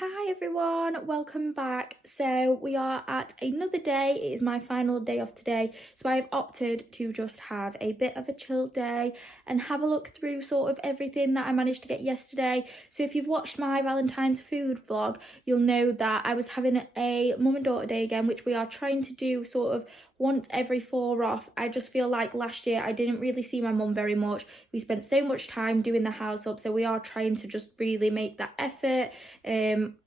Hi everyone, welcome back. So we are at another day. It is my final day off today, so I have opted to just have a bit of a chill day and have a look through sort of everything that I managed to get yesterday. So if you've watched my Valentine's food vlog, you'll know that I was having a mum and daughter day again, which we are trying to do sort of once every 4 off. I just feel like last year I didn't really see my mum very much. We spent so much time doing the house up, so we are trying to just really make that effort.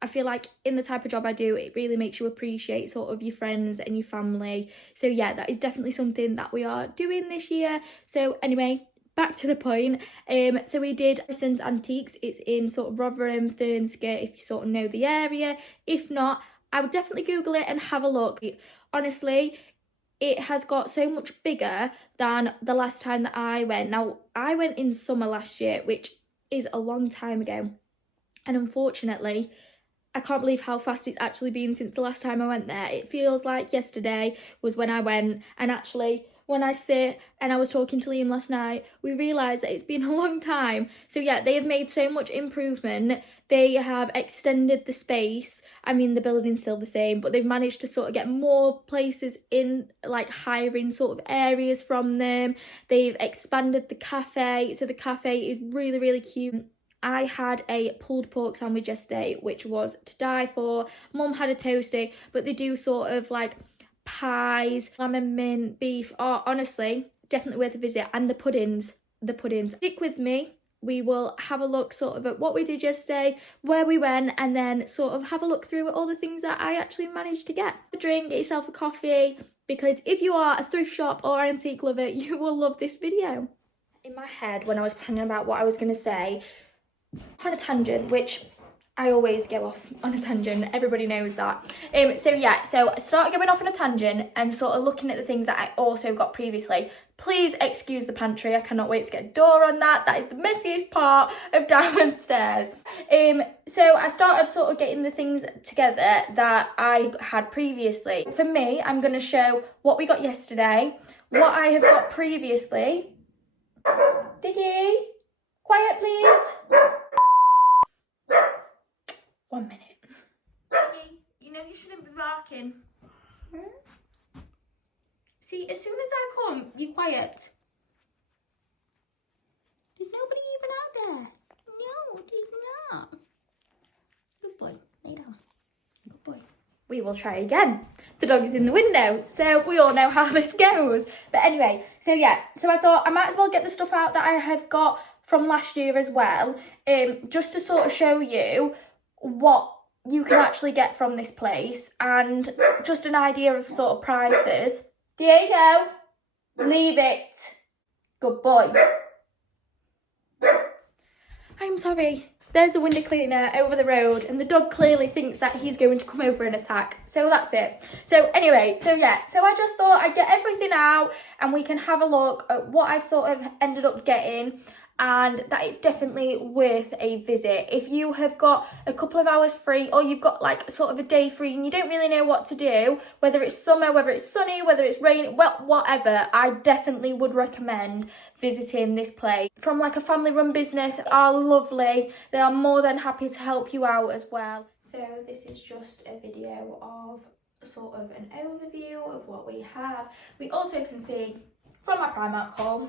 I feel like in the type of job I do, it really makes you appreciate sort of your friends and your family. So yeah, that is definitely something that we are doing this year. So anyway, back to the point. So we did Harrison's Antiques. It's in sort of Rotherham, Thurnscoe, if you sort of know the area. If not, I would definitely Google it and have a look. Honestly, it has got so much bigger than the last time that I went. Now, I went in summer last year, which is a long time ago. And unfortunately, I can't believe how fast it's actually been since the last time I went there. It feels like yesterday was when I went, and actually when I sit and I was talking to Liam last night, we realised that it's been a long time. So yeah, they have made so much improvement. They have extended the space. I mean, the building's still the same, but they've managed to sort of get more places in, like hiring sort of areas from them. They've expanded the cafe, so the cafe is really, really cute. I had a pulled pork sandwich yesterday, which was to die for. Mum had a toasty, but they do sort of like pies, lamb and mint, beef. Oh, honestly, definitely worth a visit. And the puddings. Stick with me. We will have a look sort of at what we did yesterday, where we went, and then sort of have a look through at all the things that I actually managed to get. A drink, get yourself a coffee, because if you are a thrift shop or antique lover, you will love this video. In my head, when I was planning about what I was going to say, on a tangent, which I always go off on a tangent, everybody knows that. So I started going off on a tangent and sort of looking at the things that I also got previously. Please excuse the pantry, I cannot wait to get a door on that. That is the messiest part of downstairs. So I started sort of getting the things together that I had previously. For me, I'm going to show what we got yesterday, what I have got previously. Diggy, quiet please. 1 minute. Hey, you know you shouldn't be barking. See, as soon as I come, you're quiet. There's nobody even out there. No, there's not. Good boy, lay down. Good boy. We will try again. The dog is in the window, so we all know how this goes. But anyway, so I thought I might as well get the stuff out that I have got from last year as well, just to sort of show you what you can actually get from this place and just an idea of sort of prices. Diego, leave it. Good boy. I'm sorry. There's a window cleaner over the road and the dog clearly thinks that he's going to come over and attack. So that's it. So anyway, so I just thought I'd get everything out and we can have a look at what I sort of ended up getting. And that is definitely worth a visit. If you have got a couple of hours free or you've got like sort of a day free and you don't really know what to do, whether it's summer, whether it's sunny, whether it's rainy, well, whatever, I definitely would recommend visiting this place. From like a family run business, are lovely. They are more than happy to help you out as well. So this is just a video of sort of an overview of what we have. We also can see from my Primark haul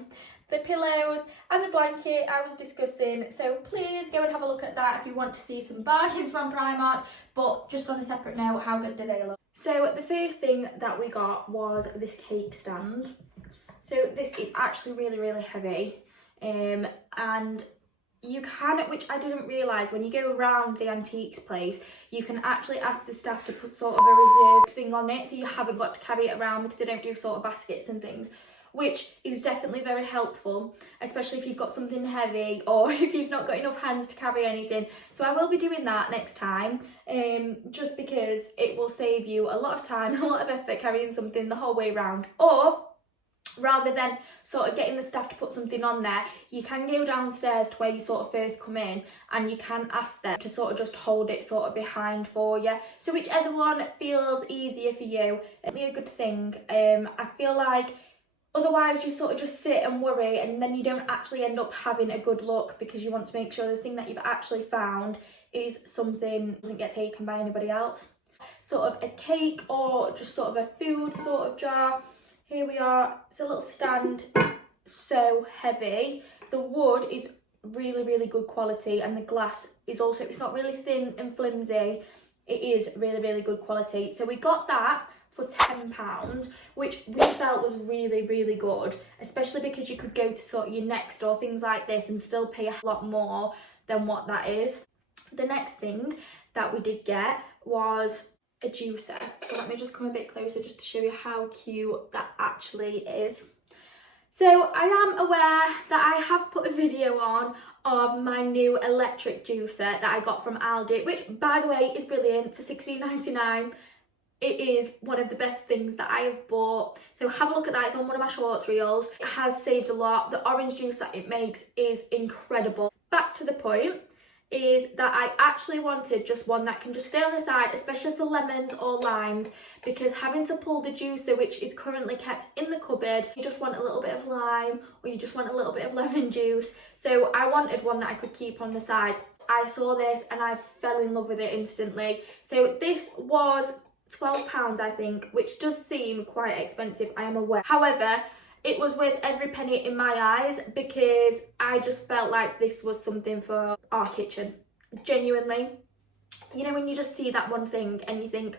the pillows and the blanket I was discussing, so please go and have a look at that if you want to see some bargains from Primark. But just on a separate note, how good do they look? So the first thing that we got was this cake stand. So this is actually really, really heavy, and you can, which I didn't realise, when you go around the antiques place, you can actually ask the staff to put sort of a reserved thing on it, so you haven't got to carry it around, because they don't do sort of baskets and things, which is definitely very helpful, especially if you've got something heavy or if you've not got enough hands to carry anything. So I will be doing that next time, just because it will save you a lot of time and a lot of effort carrying something the whole way around. Or rather than sort of getting the staff to put something on there, you can go downstairs to where you sort of first come in and you can ask them to sort of just hold it sort of behind for you. So whichever one feels easier for you, it'll be a good thing. I feel like otherwise you sort of just sit and worry and then you don't actually end up having a good look, because you want to make sure the thing that you've actually found is something that doesn't get taken by anybody else. Sort of a cake or just sort of a food sort of jar. Here we are. It's a little stand, so heavy. The wood is really, really good quality, and the glass is also, it's not really thin and flimsy. It is really, really good quality. So we got that for £10, which we felt was really, really good, especially because you could go to sort of your next or things like this and still pay a lot more than what that is. The next thing that we did get was a juicer. So let me just come a bit closer just to show you how cute that actually is. So I am aware that I have put a video on of my new electric juicer that I got from Aldi, which by the way is brilliant for £16.99. It is one of the best things that I have bought. So have a look at that, it's on one of my shorts reels. It has saved a lot. The orange juice that it makes is incredible. Back to the point is that I actually wanted just one that can just stay on the side, especially for lemons or limes, because having to pull the juicer, which is currently kept in the cupboard, you just want a little bit of lime or you just want a little bit of lemon juice. So I wanted one that I could keep on the side. I saw this and I fell in love with it instantly. So this was £12, I think, which does seem quite expensive, I am aware. However, it was worth every penny in my eyes, because I just felt like this was something for our kitchen. Genuinely. You know, when you just see that one thing and you think,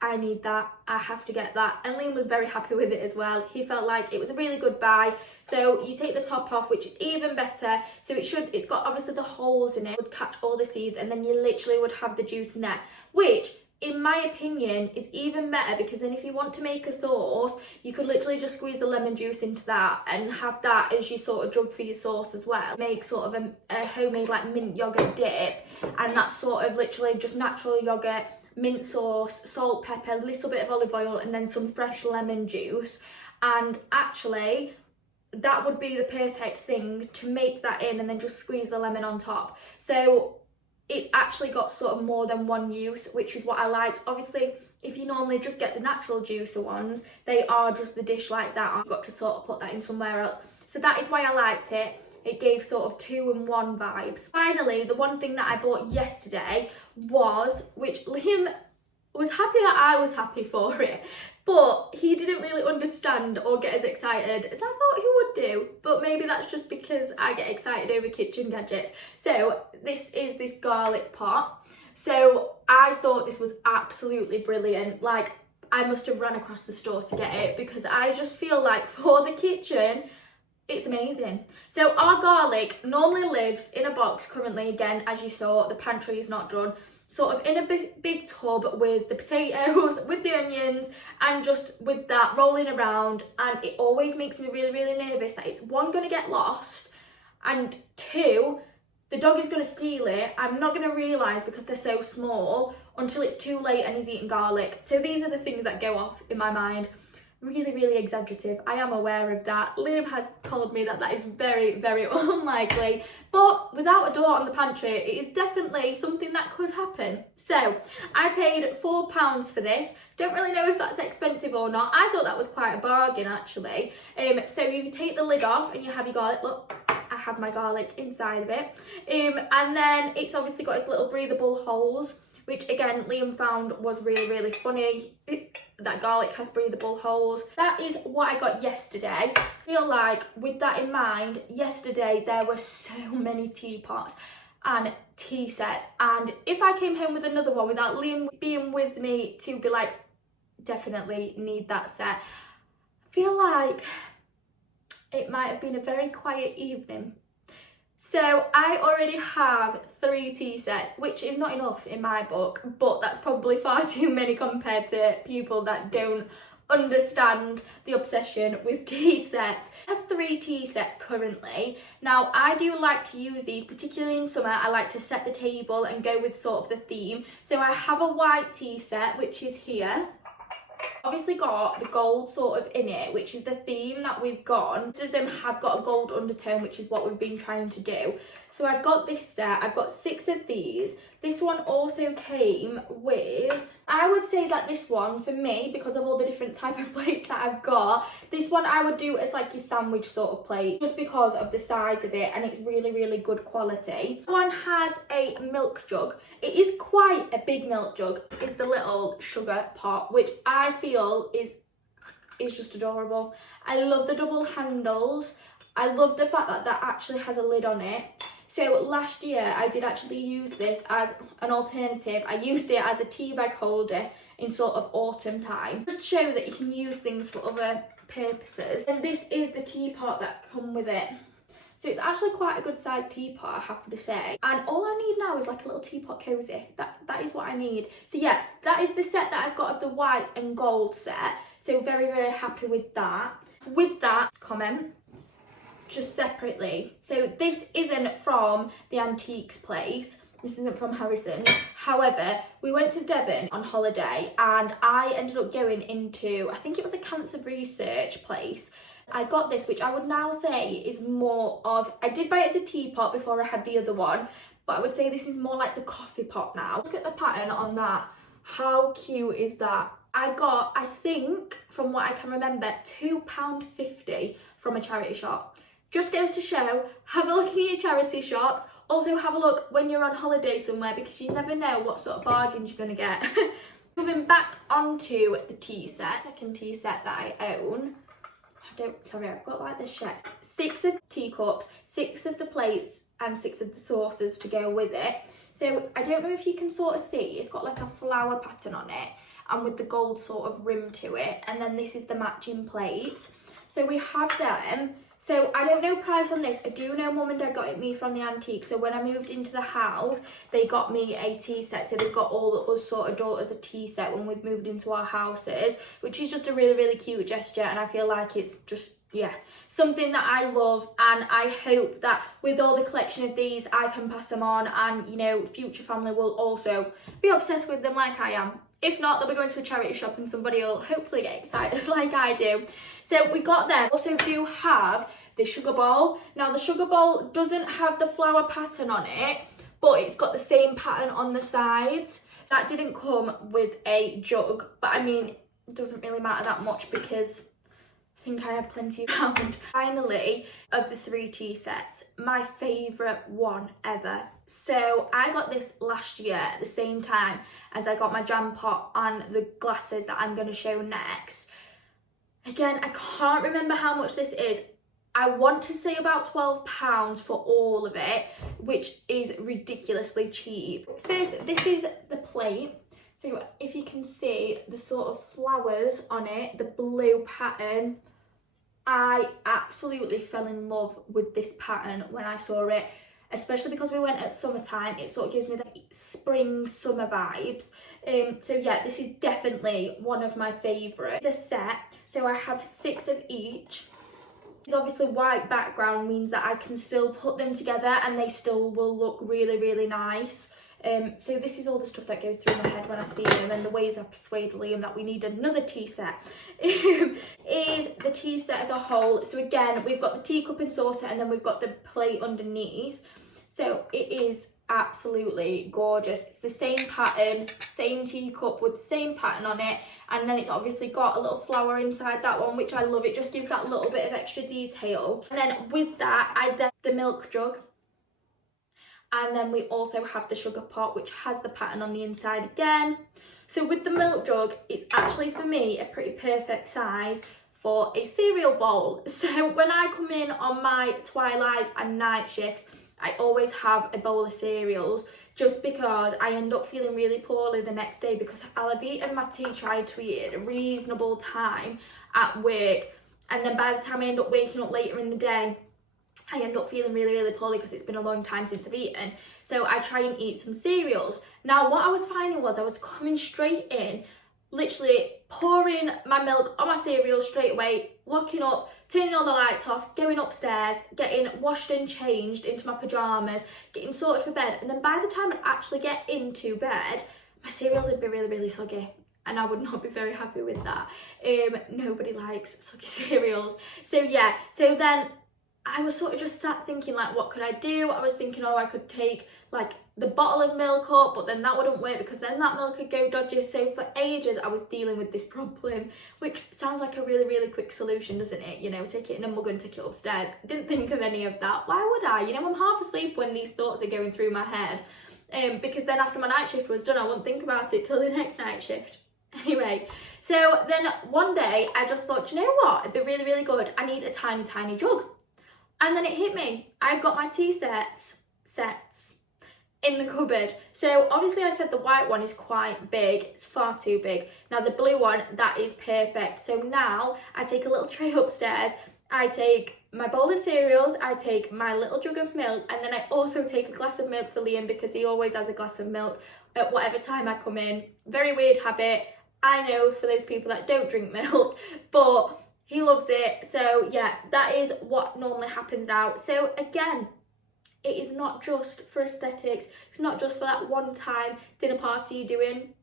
I need that, I have to get that. And Liam was very happy with it as well. He felt like it was a really good buy. So you take the top off, which is even better. So it's got obviously the holes in it, would catch all the seeds, and then you literally would have the juice in there, which in my opinion is even better, because then if you want to make a sauce, you could literally just squeeze the lemon juice into that and have that as your sort of jug for your sauce as well. Make sort of a homemade like mint yogurt dip, and that's sort of literally just natural yogurt, mint sauce, salt, pepper, a little bit of olive oil, and then some fresh lemon juice. And actually that would be the perfect thing to make that in and then just squeeze the lemon on top. So it's actually got sort of more than one use, which is what I liked. Obviously, if you normally just get the natural juicer ones, they are just the dish like that. I've got to sort of put that in somewhere else. So that is why I liked it. It gave sort of 2-in-1 vibes. Finally, the one thing that I bought yesterday was, which Liam was happy that I was happy for it, but he didn't really understand or get as excited as I thought he would do. But maybe that's just because I get excited over kitchen gadgets. So this is this garlic pot. So I thought this was absolutely brilliant. Like, I must have run across the store to get it, because I just feel like for the kitchen, it's amazing. So our garlic normally lives in a box currently, again, as you saw, the pantry is not done, sort of in a big tub with the potatoes, with the onions, and just with that rolling around. And it always makes me really, really nervous that it's one, going to get lost, and two, the dog is going to steal it. I'm not going to realise because they're so small until it's too late and he's eating garlic. So these are the things that go off in my mind. Really, really exaggerative. I am aware of that. Liam has told me that that is very, very unlikely. But without a door on the pantry, it is definitely something that could happen. So I paid £4 for this. Don't really know if that's expensive or not. I thought that was quite a bargain actually. So you take the lid off and you have your garlic. Look, I have my garlic inside of it. And then it's obviously got its little breathable holes, which again Liam found was really, really funny. That garlic has breathable holes. That is what I got yesterday. I feel like with that in mind, yesterday there were so many teapots and tea sets, and if I came home with another one without Liam being with me to be like, definitely need that set, I feel like it might have been a very quiet evening. So I already have 3 tea sets, which is not enough in my book, but that's probably far too many compared to people that don't understand the obsession with tea sets. I have 3 tea sets currently. Now I do like to use these, particularly in summer. I like to set the table and go with sort of the theme. So I have a white tea set, which is here. Obviously got the gold sort of in it, which is the theme that we've gone. Most of them have got a gold undertone, which is what we've been trying to do. So I've got this set, I've got 6 of these. This one also came with, I would say that this one, for me, because of all the different type of plates that I've got, this one I would do as like your sandwich sort of plate, just because of the size of it, and it's really, really good quality. One has a milk jug. It is quite a big milk jug. It's the little sugar pot, which I feel is just adorable. I love the double handles. I love the fact that that actually has a lid on it. So last year I did actually use this as an alternative. I used it as a tea bag holder in sort of autumn time. Just shows that you can use things for other purposes. And this is the teapot that come with it. So it's actually quite a good sized teapot, I have to say. And all I need now is like a little teapot cozy. That is what I need. So yes, that is the set that I've got of the white and gold set. So very, very happy with that. With that comment, just separately. So this isn't from the antiques place. This isn't from Harrison's. However, we went to Devon on holiday and I ended up going into, I think it was a cancer research place. I got this, which I would now say is more of, I did buy it as a teapot before I had the other one, but I would say this is more like the coffee pot now. Look at the pattern on that. How cute is that? I got, I think, from what I can remember, £2.50 from a charity shop. Just goes to show, have a look in your charity shops. Also have a look when you're on holiday somewhere, because you never know what sort of bargains you're going to get. Moving back onto the tea set, second tea set that I own. Sorry, I've got like this checks. 6 of teacups, 6 of the plates, and 6 of the saucers to go with it. So I don't know if you can sort of see, it's got like a flower pattern on it, and with the gold sort of rim to it. And then this is the matching plates. So we have them. So I don't know price on this. I do know Mum and Dad got it me from the antique. So when I moved into the house, they got me a tea set. So they've got all us sort of daughters a tea set when we've moved into our houses, which is just a really, really cute gesture. And I feel like it's just, yeah, something that I love. And I hope that with all the collection of these, I can pass them on. And, you know, future family will also be obsessed with them like I am. If not, they'll be going to a charity shop and somebody will hopefully get excited like I do. So we got them. Also do have the sugar bowl. Now the sugar bowl doesn't have the flower pattern on it, but it's got the same pattern on the sides. That didn't come with a jug, but I mean, it doesn't really matter that much because I think I have plenty around. Finally, of the 3 tea sets, my favourite one ever. So I got this last year at the same time as I got my jam pot and the glasses that I'm going to show next. Again, I can't remember how much this is. I want to say about £12 for all of it, which is ridiculously cheap. First, this is the plate. So if you can see the sort of flowers on it, the blue pattern, I absolutely fell in love with this pattern when I saw it, especially because we went at summertime. It sort of gives me the spring summer vibes. So yeah, this is definitely one of my favourites. It's a set, so I have 6 of each. It's obviously white background means that I can still put them together and they still will look really, really nice. So this is all the stuff that goes through my head when I see them, and the ways I persuade Liam that we need another tea set. Is the tea set as a whole. So again, we've got the teacup and saucer, and then we've got the plate underneath. So it is absolutely gorgeous. It's the same pattern, same teacup with the same pattern on it, and then it's obviously got a little flower inside that one, which I love. It just gives that little bit of extra detail. And then with that, I then the milk jug. And then we also have the sugar pot, which has the pattern on the inside again. So with the milk jug, it's actually for me a pretty perfect size for a cereal bowl. So when I come in on my twilights and night shifts, I always have a bowl of cereals, just because I end up feeling really poorly the next day because I'll have eaten my tea, tried to eat at a reasonable time at work, and then by the time I end up waking up later in the day, I end up feeling really, really poorly because it's been a long time since I've eaten. So I try and eat some cereals. Now what I was finding was I was coming straight in, literally pouring my milk on my cereal straight away, locking up, turning all the lights off, going upstairs, getting washed and changed into my pyjamas, getting sorted for bed. And then by the time I actually get into bed, my cereals would be really, really soggy. and I would not be very happy with that. Nobody likes soggy cereals. So yeah, so then I was sort of just sat thinking, like, what could I do? I was thinking, oh, I could take like the bottle of milk up, but then that wouldn't work because then that milk could go dodgy. So for ages I was dealing with this problem, which sounds like a really, really quick solution, doesn't it? You know, take it in a mug and take it upstairs. I didn't think of any of that. Why would I? You know, I'm half asleep when these thoughts are going through my head, because then after my night shift was done, I wouldn't think about it till the next night shift. Anyway, so then one day I just thought, you know what, it'd be really, really good. I need a tiny, tiny jug. And then it hit me. I've got my tea sets in the cupboard. So obviously I said the white one is quite big. It's far too big. Now the blue one, that is perfect. So now I take a little tray upstairs. I take my bowl of cereals. I take my little jug of milk. And then I also take a glass of milk for Liam because he always has a glass of milk at whatever time I come in. Very weird habit. I know, for those people that don't drink milk, but he loves it. So yeah, that is what normally happens now. So again, it is not just for aesthetics. It's not just for that one time dinner party you're doing.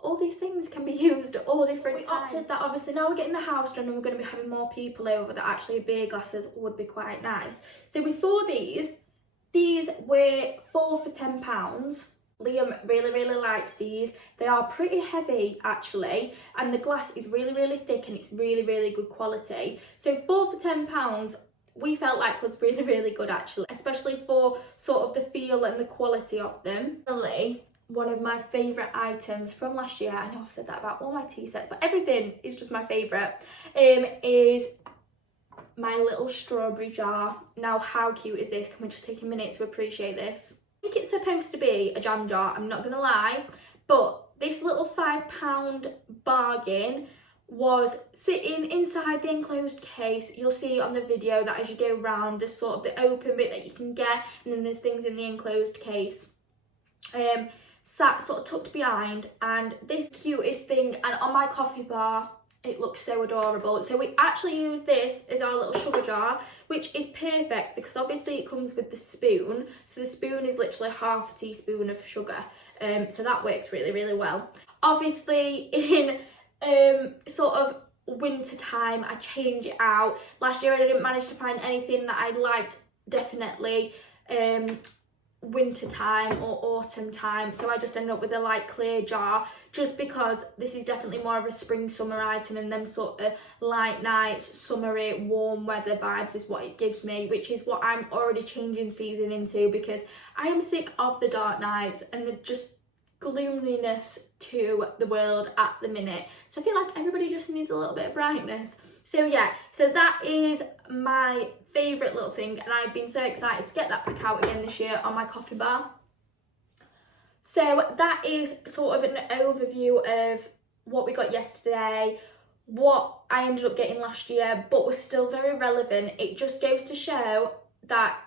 All these things can be used at all different times. We opted that obviously now we're getting the house done and we're going to be having more people over, that actually beer glasses would be quite nice. So we saw these. These were 4 for £10. Liam really, really liked these. They are pretty heavy actually, and the glass is really, really thick and it's really, really good quality. So 4 for £10 we felt like was really, really good actually, especially for sort of the feel and the quality of them. Really, one of my favourite items from last year, I know I've said that about all my tea sets, but everything is just my favourite, is my little strawberry jar. Now how cute is this? Can we just take a minute to appreciate this? I think it's supposed to be a jam jar, I'm not gonna lie, but this little £5 bargain was sitting inside the enclosed case. You'll see on the video that as you go round, there's sort of the open bit that you can get, and then there's things in the enclosed case. Sat sort of tucked behind, and this cutest thing, and on my coffee bar, it looks so adorable. So we actually use this as our little sugar jar, which is perfect because obviously it comes with the spoon. So the spoon is literally half a teaspoon of sugar. So that works really, really well. Obviously in sort of winter time, I change it out. Last year I didn't manage to find anything that I liked, definitely winter time or autumn time, so I just ended up with a light clear jar, just because this is definitely more of a spring summer item, and them sort of light nights, summery warm weather vibes is what it gives me, which is what I'm already changing season into, because I am sick of the dark nights and the just gloominess to the world at the minute. So I feel like everybody just needs a little bit of brightness. So yeah, so that is my favourite little thing, and I've been so excited to get that back out again this year on my coffee bar. So that is sort of an overview of what we got yesterday, what I ended up getting last year, but was still very relevant. It just goes to show that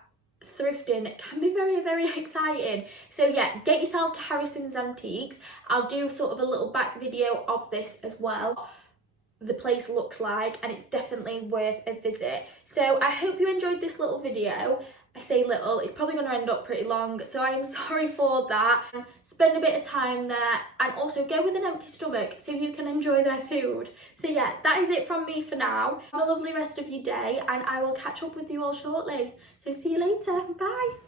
thrifting can be very, very exciting. So yeah, get yourself to Harrison's Antiques. I'll do sort of a little back video of this as well, the place looks like, and it's definitely worth a visit. So I hope you enjoyed this little video. I say little, it's probably going to end up pretty long, so I'm sorry for that. Spend a bit of time there, and also go with an empty stomach so you can enjoy their food. So yeah, that is it from me for now. Have a lovely rest of your day, and I will catch up with you all shortly. So see you later, bye.